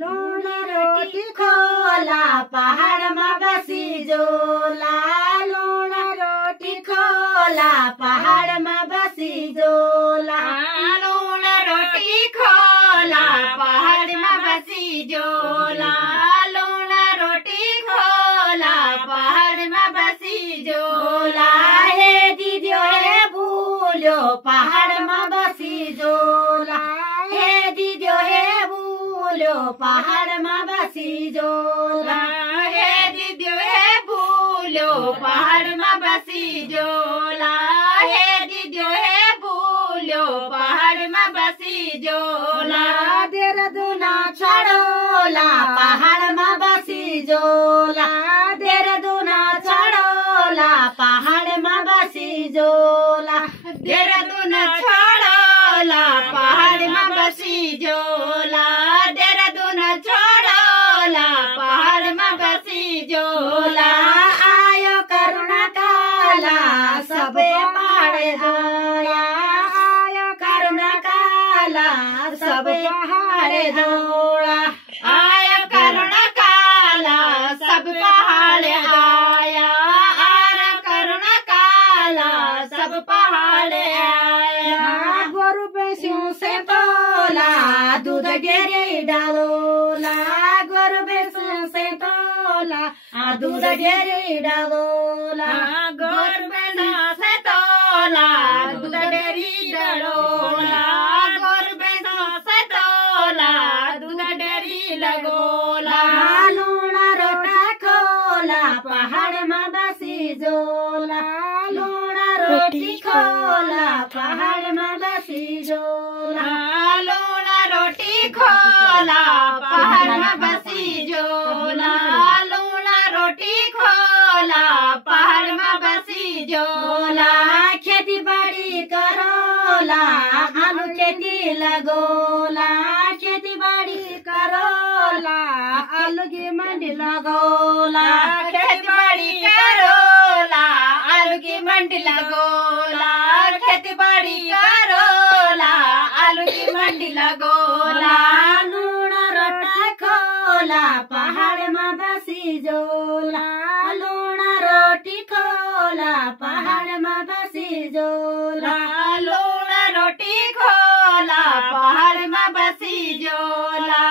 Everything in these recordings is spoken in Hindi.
लुण रोटी खोला पहाडमा बसी जोला लुण रोटी खोला पहाडमा बसी जोला लुण रोटी खोला पहाडमा बसी जोला लुण रोटी खोला पहाडमा बसी जोला हे दिद्यो हे बुल्यो पहाडमा बसी जोला हे दिद्यो हे बुल्यो पहाडमा बसी जोला हे दिद्यो हे बुल्यो पहाडमा बसी जोला हे दिद्यो हे बुल्यो पहाडमा बसी जोला देहरादून छोडोला पहाडमा बसी जोला देहरादून छोडोला पहाडमा बसी जोला देहरादून छोडोला पहाडमा बसी जोला देहरादून छोडोला पहाडमा बसी जोला आयो करुणा काला सबै पहाड आया आयो करुणा काला सबै पहाड दौडा आया करुणा काला सब पहाड़ आया आया करुणा काला सब पहाड़ आया गोरु बेस्यौं से तोला दूध डेरी डालोला गोरु बेस्यौं से तोला दूध डेरी डालोला गोर बेना से तोला दूध डेरी डलोला गोर बेना से तोला दूध डेरी लगोला लुण रोटा खोला पहाडमा बसी जोला लुण रोटी खोला पहाडमा बसी जोला लुण रोटी खोला पहाडमा बसी जोला लुण रोटी खोला पहाडमा बसी जोला खेती बाड़ी करोला आलू खेती लगोला खेती बाड़ी करोला आलू की मंडी लगोला खेती बाड़ी करोला आलू की मंडी लगोला खेती बाड़ी करोला आलू की मंडी लगोला लुण रोटा खोला पहाडमा बसी जोला लुण रोटी खोला पहाडमा बसी जोला लुण रोटी खोला पहाडमा बसी जोला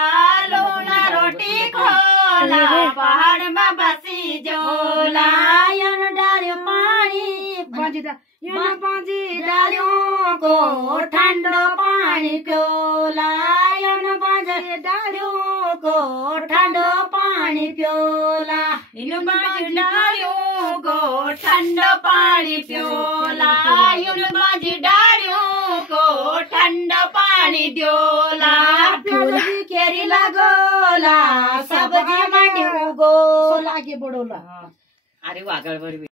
लुण रोटी खोला पहाडमा बसी जोला यन डाल्यो पानी बाँझी डाल्यो को ठन्डो पानी प्योला यन बाँझी डाल्यो को ठन्डो पानी प्योला इन बाजी डाल्यो को ठंडो पानी प्योला इन बाजी डाल्यो को ठंडो पानी द्योला प्याजी केरी लगोला सब्जी मंडी उगोला के बडोला अरे वागड़ बड़ी